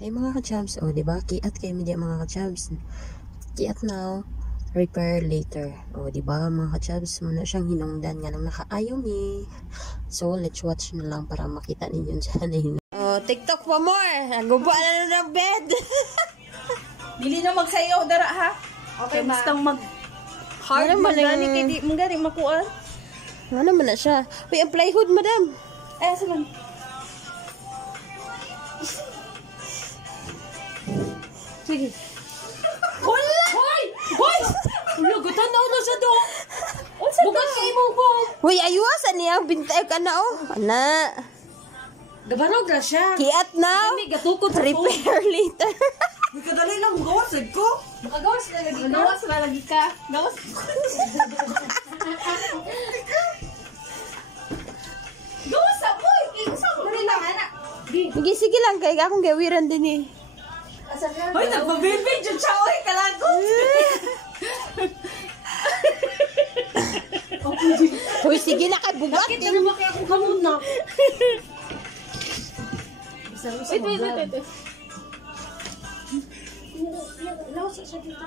Hey mga ka-chubs, o diba? Kiat kayo media mga ka-chubs. Kiat now, repair later. O diba mga ka-chubs, muna siyang hinungdan nga nang nakaayaw ni. So, let's watch na lang para makita ninyo dyan. Oh, TikTok pa more! Naguba na ng bed! Dili na magsayaw dara ha? Okay ba? Basta hard Ano man gani kay di makuan. Ano naman na siya? Uy, ang plywood, madam! Ay, saman. Sige. Wala! Hoy! Hoy! Lagutan na sa do. Bukan kay mo ko. Uy, ayusan niya. Bintay ka na, oh. Ana. Gabanog na siya. Kiat now. Kami gatukod sa repair later. Hindi ka dali lang gawas ko. Makagawas na lagi ka. Gawas na lagi ka. Gawas. Gawas sa boy. Isang dali lang, anak. Sige lang. Kaya akong gawiran din eh. Hoy, nagpabibig dyan siya. Uy, kalagot. Uy, sige na kay bugat. Bakit na naman kaya akong kamunak? Wait. Lawas siya dito.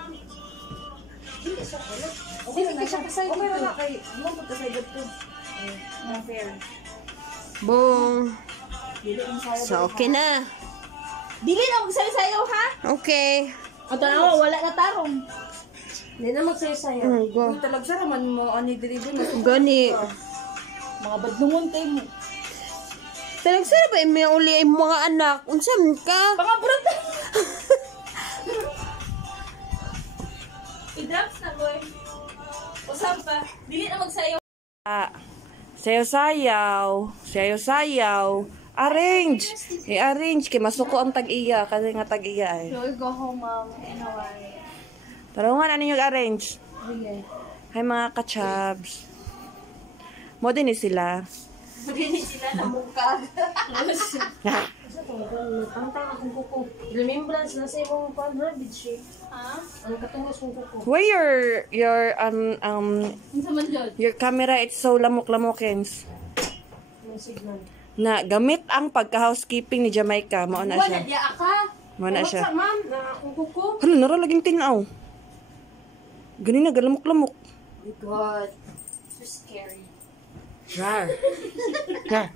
Hindi siya. Okay na siya pasay dito. Okay na kay lumot ka sa idot ko. Fair. Boom. So, okay na. Dili na magsayaw ha? Okay. O tanaw, wala na tarong. Hindi na magsayo-sayo. Go. Uy, talagsa naman mo. Ani diri-diri. Gani. Mga badlungon kay mo. Talagsara ba may uli ay mga anak? Unsam ka? Pangabrot. I-drops na boy. Usap pa. Dili na magsayaw. Sayo-sayaw. Arrange. I-arrange. Kaya masuko ang tag-iya. Kasi nga tag-iya eh. So, go home, mom. Anyway. Tarungan, ano yung arrange? Okay. Hi mga ka-chubs. Mo din sila. Hindi sila na mukha. Pantang akong kuko. Remembrance na sa imong pan-rabbit siya. Ha? Ang katungos mong kuko. Why Ano man dyan? your camera it's so lamok-lamokins. Ang signal. Na gamit ang pagka-housekeeping ni Jamaica. Mao na siya. Wala niya ka. Mao na What's siya. up, ma'am? Na akong kuko. Hala, nara laging tinaw. Gani na, galamok-lamok. Oh my God. So scary. Rar. Rar.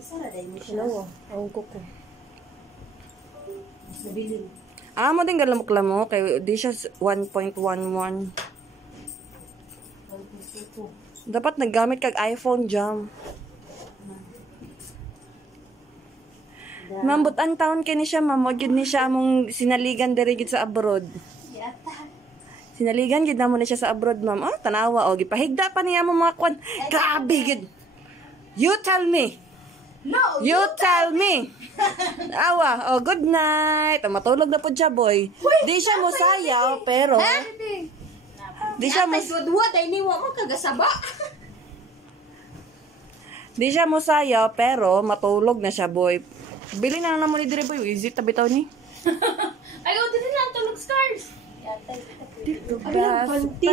Isa na dahil mo siya. Hello, ang kuko. Nabilin. Mo din galamok-lamok. Kaya di siya 1.11. Dapat naggamit kag iPhone jam. Mambot ang taon kini siya, ma'am. Wag yun ni siya among sinaligan diri gid sa abroad. Sinaligan gid namo ni siya sa abroad, ma'am. Oh, tanawa og gipahigda pa niya mo mga kwan. Grabe gid. You tell me. No! You tell me. Awa, oh good night. Matulog na po siya, boy. Di siya mo sayaw, pero di siya mo Ay, niwa mo kagasaba. Di siya mo sayaw, pero matulog na siya, boy. Bili na lang mo ni dire, boy. Easy tabi taw ni. Ayaw, din lang tulog stars. Dito Ay, panty.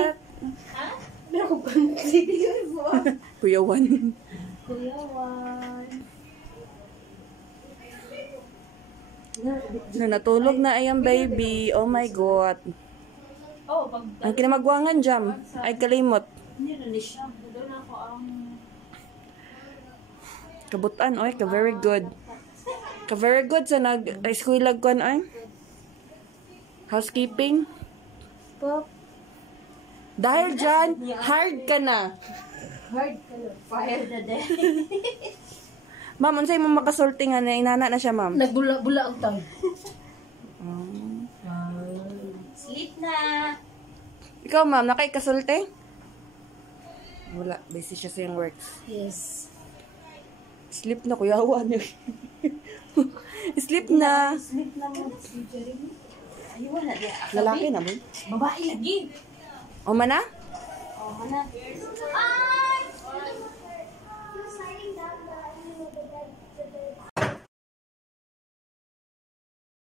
Ha? Meron ko panty. Kuya Juan. Kuyawan. Na natulog na ayang baby. Oh my God. Oh, pag Ang kinamagwangan jam. Ay kalimot. Hindi na siya. doon ako ang... Kabutan, oy. Ka-very good. Ka-very good sa nag-eskulag ko ay. Housekeeping. Pop. Dahil dyan, hard ka na. Hard ka na. Fire na din. Ma'am, unsay mo makasulti nga na inana na siya, ma'am? Nagbula ang tayo. Sleep na. Ikaw, ma'am, nakaikasulti? Wala, busy siya sa yung works. Yes. Sleep na, kuya Juan. Sleep na. Sleep na mo. Ayaw na niya. Lalaki na, boy. Babae lagi. O, mana? Oh, mana. Ah!